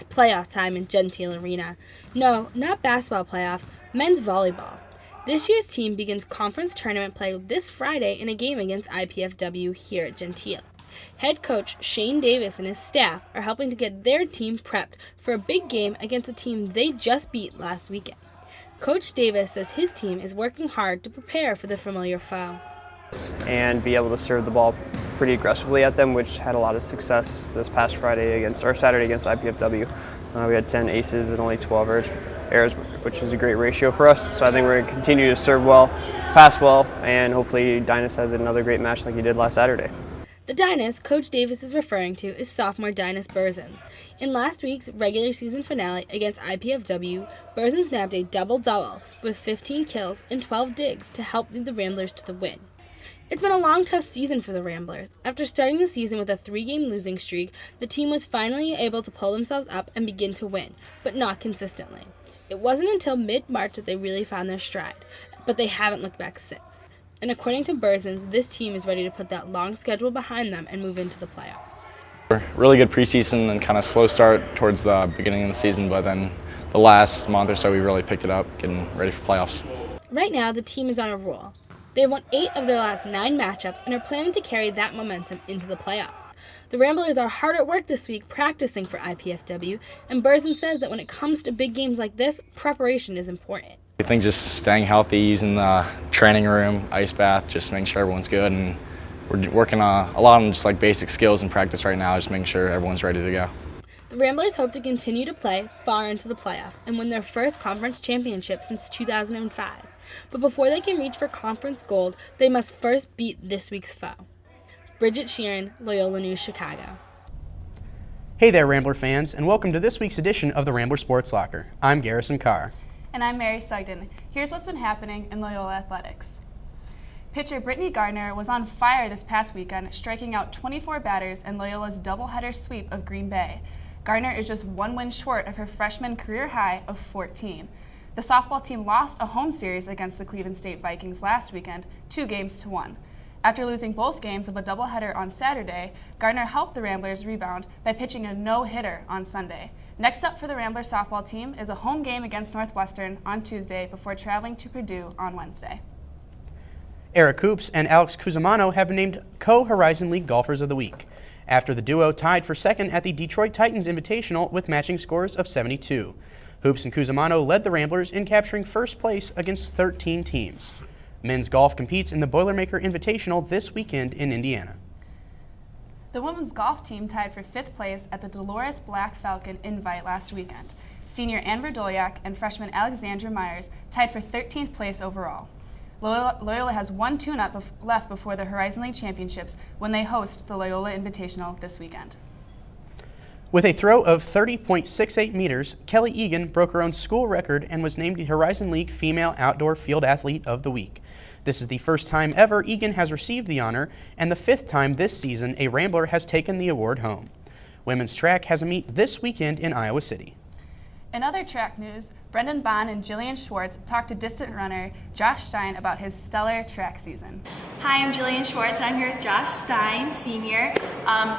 It's playoff time in Gentile Arena. No, not basketball playoffs, men's volleyball. This year's team begins conference tournament play this Friday in a game against IPFW here at Gentile. Head coach Shane Davis and his staff are helping to get their team prepped for a big game against a team they just beat last weekend. Coach Davis says his team is working hard to prepare for the familiar foe. And be able to serve the ball pretty aggressively at them, which had a lot of success this past Saturday against IPFW. We had 10 aces and only 12 errors, which is a great ratio for us. So I think we're going to continue to serve well, pass well, and hopefully Dynas has another great match like he did last Saturday. The Dynas Coach Davis is referring to is sophomore Dynas Burzins. In last week's regular season finale against IPFW, Burzins nabbed a double-double with 15 kills and 12 digs to help lead the Ramblers to the win. It's been a long, tough season for the Ramblers. After starting the season with a 3-game losing streak, the team was finally able to pull themselves up and begin to win, but not consistently. It wasn't until mid-March that they really found their stride, but they haven't looked back since. And according to Burzins, this team is ready to put that long schedule behind them and move into the playoffs. Really good preseason and kind of slow start towards the beginning of the season, but then the last month or so we really picked it up, getting ready for playoffs. Right now, the team is on a roll. They have won 8 of their last 9 matchups and are planning to carry that momentum into the playoffs. The Ramblers are hard at work this week practicing for IPFW, and Burzin says that when it comes to big games like this, preparation is important. I think just staying healthy, using the training room, ice bath, just making sure everyone's good, and we're working a lot on just like basic skills in practice right now, just making sure everyone's ready to go. The Ramblers hope to continue to play far into the playoffs and win their first conference championship since 2005. But before they can reach for conference gold, they must first beat this week's foe. Bridget Sheeran, Loyola News, Chicago. Hey there, Rambler fans, and welcome to this week's edition of the Rambler Sports Locker. I'm Garrison Carr. And I'm Mary Sugden. Here's what's been happening in Loyola Athletics. Pitcher Brittany Gardner was on fire this past weekend, striking out 24 batters in Loyola's doubleheader sweep of Green Bay. Gardner is just 1 win short of her freshman career high of 14. The softball team lost a home series against the Cleveland State Vikings last weekend, 2-1. After losing both games of a doubleheader on Saturday, Gardner helped the Ramblers rebound by pitching a no-hitter on Sunday. Next up for the Ramblers softball team is a home game against Northwestern on Tuesday before traveling to Purdue on Wednesday. Eric Hoops and Alex Cusimano have been named Co-Horizon League Golfers of the Week, after the duo tied for second at the Detroit Titans Invitational with matching scores of 72. Hoops and Cusimano led the Ramblers in capturing first place against 13 teams. Men's golf competes in the Boilermaker Invitational this weekend in Indiana. The women's golf team tied for 5th place at the Dolores Black Falcon Invite last weekend. Senior Ann Verdolyak and freshman Alexandra Myers tied for 13th place overall. Loyola has one tune-up left before the Horizon League Championships when they host the Loyola Invitational this weekend. With a throw of 30.68 meters, Kelly Egan broke her own school record and was named the Horizon League Female Outdoor Field Athlete of the Week. This is the first time ever Egan has received the honor, and the 5th time this season a Rambler has taken the award home. Women's track has a meet this weekend in Iowa City. In other track news, Brendan Bond and Jillian Schwartz talked to distant runner Josh Stein about his stellar track season. Hi, I'm Jillian Schwartz, and I'm here with Josh Stein, senior.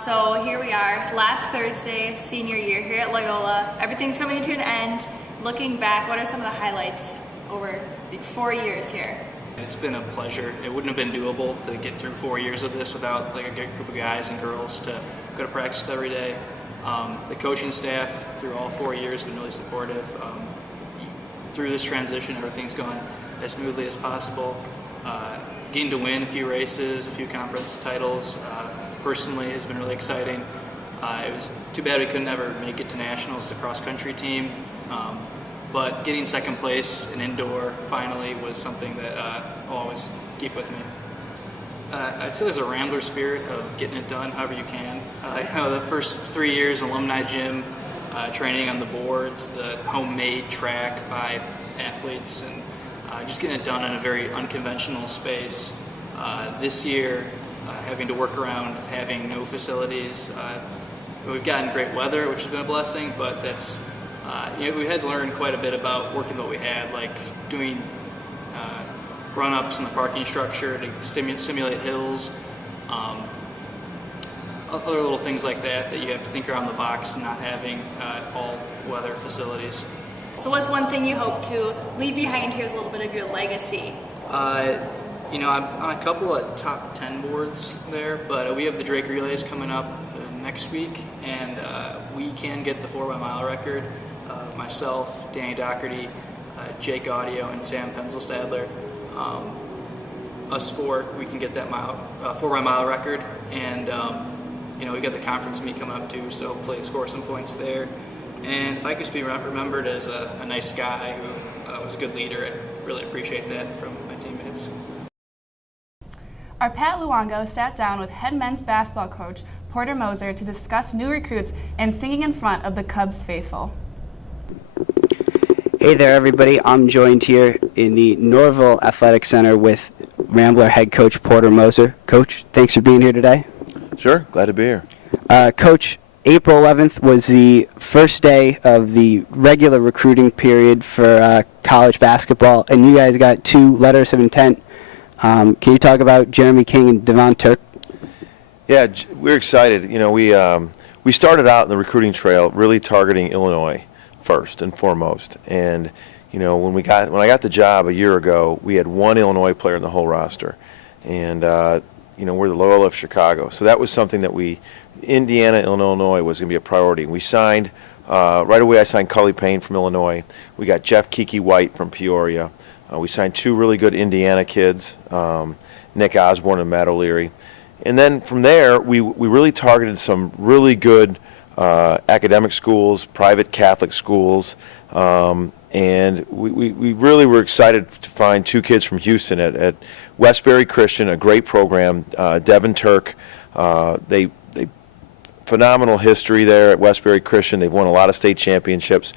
So here we are, last Thursday, senior year here at Loyola. Everything's coming to an end. Looking back, what are some of the highlights over the 4 years here? It's been a pleasure. It wouldn't have been doable to get through 4 years of this without like a good group of guys and girls to go to practice every day. The coaching staff through all 4 years has been really supportive. Through this transition, everything's gone as smoothly as possible. Getting to win a few races, a few conference titles, personally has been really exciting. It was too bad we couldn't ever make it to nationals, the cross-country team. But getting second place in indoor finally was something that I'll always keep with me. I'd say there's a Rambler spirit of getting it done however you can. The first 3 years, alumni gym, training on the boards, the homemade track by athletes, and just getting it done in a very unconventional space. This year, having to work around having no facilities. We've gotten great weather, which has been a blessing, but that's we had to learn quite a bit about working what we had, like doing run-ups in the parking structure to simulate hills. other little things like that you have to think around the box, not having all-weather facilities. So what's one thing you hope to leave behind here as a little bit of your legacy? I'm on a couple of top 10 boards there, but we have the Drake Relays coming up next week, and we can get the 4x-mile record. Myself, Danny Doherty, Jake Audio, and Sam Penzelstadler. Us four, we can get that 4x-mile record, and we got the conference meet coming up too, so hopefully score some points there. And if I could just be remembered as a nice guy who was a good leader, I'd really appreciate that from my teammates. Our Pat Luongo sat down with head men's basketball coach Porter Moser to discuss new recruits and singing in front of the Cubs faithful. Hey there, everybody. I'm joined here in the Norville Athletic Center with Rambler head coach Porter Moser. Coach, thanks for being here today. Sure, glad to be here. Coach, April 11th was the first day of the regular recruiting period for college basketball, and you guys got 2 letters of intent. Can you talk about Jeremy King and Devon Turk? Yeah, we're excited. We started out in the recruiting trail really targeting Illinois first and foremost. And when I got the job a year ago, we had 1 Illinois player in the whole roster, and we're the Loyola of Chicago. So that was something that Indiana, Illinois was going to be a priority. We signed right away. I signed Cully Payne from Illinois. We got Jeff Kiki White from Peoria. We signed 2 really good Indiana kids, Nick Osborne and Matt O'Leary. And then from there, we really targeted some really good academic schools, private Catholic schools, and we really were excited to find 2 kids from Houston at Westbury Christian, a great program. Devon Turk, they phenomenal history there at Westbury Christian. They've won a lot of state championships.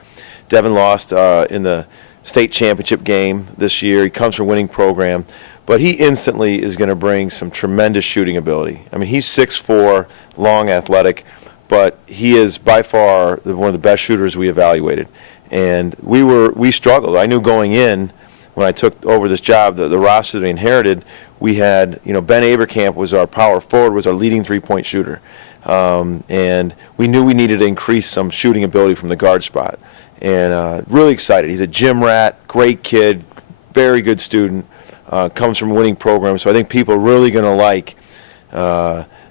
Devon lost in the state championship game this year. He comes from a winning program, but he instantly is going to bring some tremendous shooting ability. I mean, he's 6'4", long, athletic, but he is by far one of the best shooters we evaluated. And we struggled. I knew going in when I took over this job, the roster that we inherited, we had, Ben Abercamp was our power forward, was our leading three-point shooter. And we knew we needed to increase some shooting ability from the guard spot. And really excited. He's a gym rat, great kid, very good student, comes from a winning program. So I think people are really going to like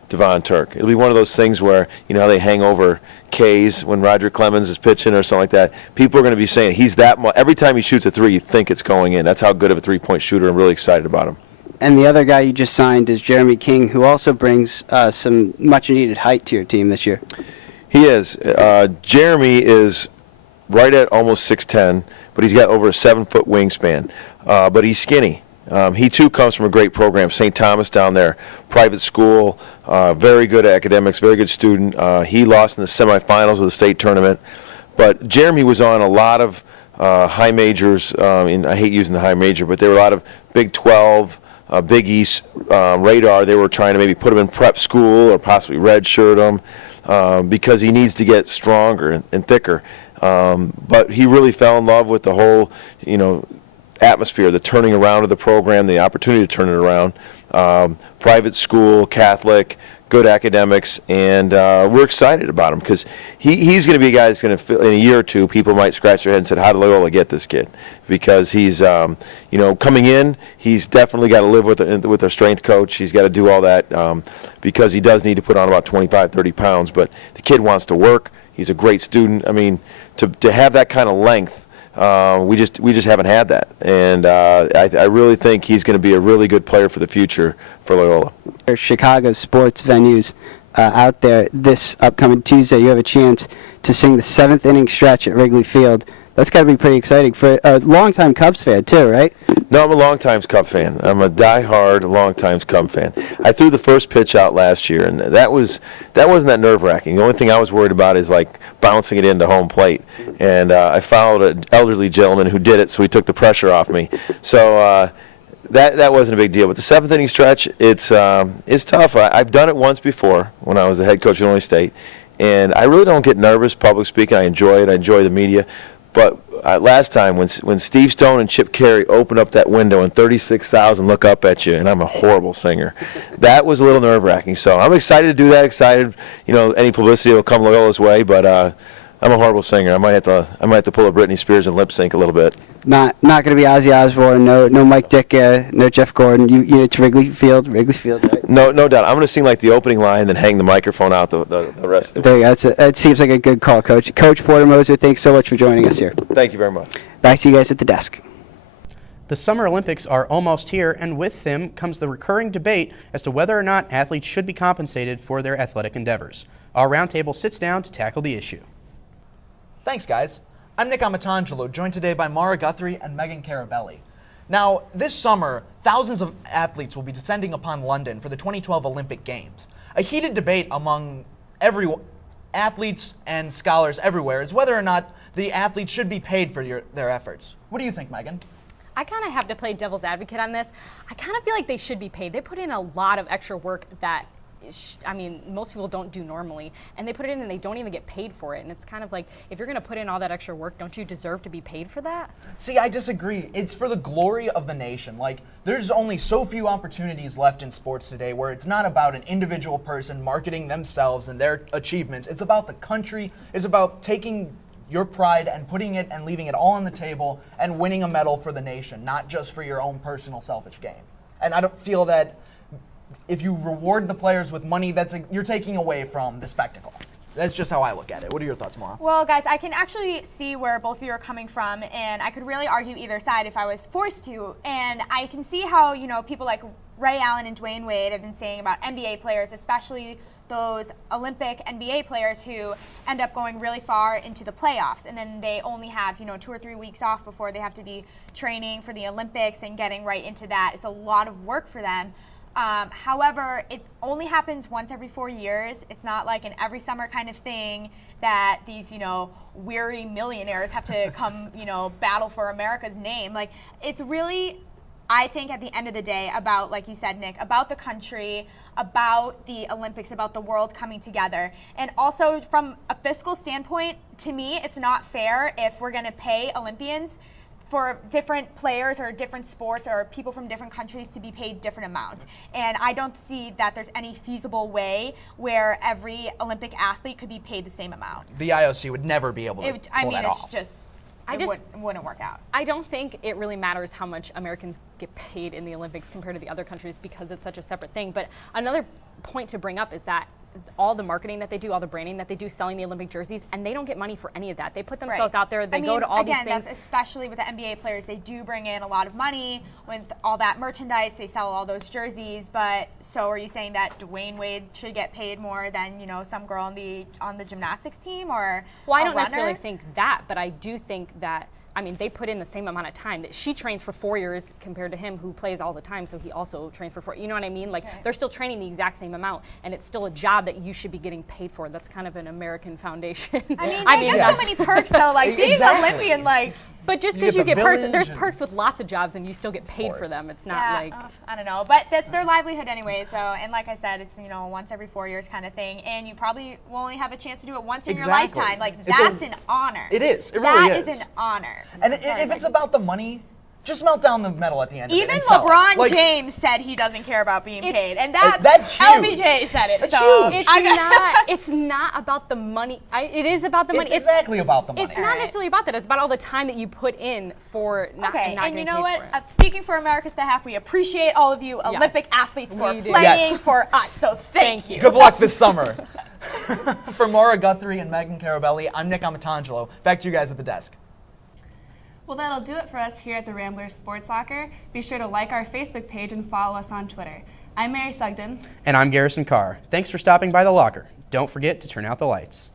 Devon Turk. It'll be one of those things where, how they hang over K's when Roger Clemens is pitching or something like that. People are going to be saying he's that much. Every time he shoots a 3, you think it's going in. That's how good of a three-point shooter. I'm really excited about him. And the other guy you just signed is Jeremy King, who also brings some much-needed height to your team this year. He is. Jeremy is right at almost 6'10", but he's got over a 7-foot wingspan. But he's skinny. He, too, comes from a great program, St. Thomas down there, private school, very good at academics, very good student. He lost in the semifinals of the state tournament. But Jeremy was on a lot of high majors. I hate using the high major, but there were a lot of Big 12, Big East radar. They were trying to maybe put him in prep school or possibly redshirt him because he needs to get stronger and thicker. But he really fell in love with the whole, atmosphere, the turning around of the program, the opportunity to turn it around. Private school, Catholic, good academics, and we're excited about him because he's going to be a guy that's going to, in a year or two, people might scratch their head and say, how did Loyola get this kid? Because he's, coming in, he's definitely got to live with their strength coach. He's got to do all that because he does need to put on about 25, 30 pounds, but the kid wants to work. He's a great student. I mean, to have that kind of length, we just haven't had that, and I really think he's going to be a really good player for the future for Loyola. Chicago's sports venues out there this upcoming Tuesday. You have a chance to sing the 7th inning stretch at Wrigley Field. That's got to be pretty exciting for a longtime Cubs fan too, right? No, I'm a longtime Cub fan. I'm a die-hard longtime Cub fan. I threw the first pitch out last year, and that wasn't that nerve-wracking. The only thing I was worried about is like bouncing it into home plate. And I followed an elderly gentleman who did it, so he took the pressure off me. So that wasn't a big deal. But the 7th inning stretch, it's tough. I've done it once before when I was the head coach at Illinois State, and I really don't get nervous public speaking. I enjoy it. I enjoy the media. But last time when Steve Stone and Chip Carey open up that window and 36,000 look up at you, and I'm a horrible singer, that was a little nerve-wracking. So I'm excited to do that. Excited, any publicity will come Loyola's way, but I'm a horrible singer. I might have to pull a Britney Spears and lip sync a little bit. Not going to be Ozzy Osbourne. No Mike Ditka. No Jeff Gordon. It's Wrigley Field, right? No doubt. I'm going to sing like the opening line, then hang the microphone out the rest of it. There you go. That seems like a good call, Coach. Coach Porter Moser, thanks so much for joining us here. Thank you very much. Back to you guys at the desk. The Summer Olympics are almost here, and with them comes the recurring debate as to whether or not athletes should be compensated for their athletic endeavors. Our roundtable sits down to tackle the issue. Thanks, guys. I'm Nick Amatangelo, joined today by Mara Guthrie and Megan Carabelli. Now, this summer, thousands of athletes will be descending upon London for the 2012 Olympic Games. A heated debate among athletes and scholars everywhere is whether or not the athletes should be paid for their efforts. What do you think, Megan? I kind of have to play devil's advocate on this. I kind of feel like they should be paid. They put in a lot of extra work that most people don't do normally, and they put it in and they don't even get paid for it. And it's kind of like, if you're going to put in all that extra work, don't you deserve to be paid for that? See, I disagree. It's for the glory of the nation. There's only so few opportunities left in sports today where it's not about an individual person marketing themselves and their achievements. It's about the country. It's about taking your pride and putting it and leaving it all on the table and winning a medal for the nation, not just for your own personal selfish gain. And I don't feel that if you reward the players with money, you're taking away from the spectacle. That's just how I look at it. What are your thoughts, Maura? Well, guys, I can actually see where both of you are coming from, and I could really argue either side if I was forced to. And I can see how, people like Ray Allen and Dwayne Wade have been saying about NBA players, especially those Olympic NBA players who end up going really far into the playoffs, and then they only have 2 or 3 weeks off before they have to be training for the Olympics and getting right into that. It's a lot of work for them. However, it only happens once every 4 years. It's not like an every summer kind of thing that these, weary millionaires have to come, battle for America's name. It's really, I think at the end of the day, about, like you said, Nick, about the country, about the Olympics, about the world coming together. And also from a fiscal standpoint, to me, it's not fair if we're going to pay Olympians for different players or different sports or people from different countries to be paid different amounts. And I don't see that there's any feasible way where every Olympic athlete could be paid the same amount. The IOC would never be able to pull that off. It wouldn't work out. I don't think it really matters how much Americans get paid in the Olympics compared to the other countries because it's such a separate thing. But another point to bring up is that all the marketing that they do, all the branding that they do, selling the Olympic jerseys, and they don't get money for any of that. They put themselves out there. They go to all these things. That's especially with the NBA players. They do bring in a lot of money with all that merchandise. They sell all those jerseys. But so are you saying that Dwayne Wade should get paid more than some girl on the gymnastics team or? Well, I don't necessarily think that, but I do think that. They put in the same amount of time. That she trains for 4 years compared to him who plays all the time, so he also trains for 4. You know what I mean? They're still training the exact same amount, and it's still a job that you should be getting paid for. That's kind of an American foundation. They get so many perks, though. Being an Olympian, But just because you get perks, there's perks with lots of jobs, and you still get paid for them. It's not I don't know. But that's their livelihood anyway, so, and like I said, it's, once every 4 years kind of thing, and you probably will only have a chance to do it once in your lifetime. That's an honor. It is. It really is. That is an honor. And if it's about the money, just melt down the medal at the end of it. Even LeBron James said he doesn't care about being paid, and that's huge. LBJ said it. That's so huge. It's not about the money. It is about the money. It's exactly about the money. It's not necessarily about that. It's about all the time that you put in for not and you know what? Speaking for America's behalf, we appreciate all of you Olympic athletes for playing for us. So thank you. Good luck this summer. For Mara Guthrie and Megan Carabelli, I'm Nick Amatangelo. Back to you guys at the desk. Well, that'll do it for us here at the Rambler Sports Locker. Be sure to like our Facebook page and follow us on Twitter. I'm Mary Sugden. And I'm Garrison Carr. Thanks for stopping by the locker. Don't forget to turn out the lights.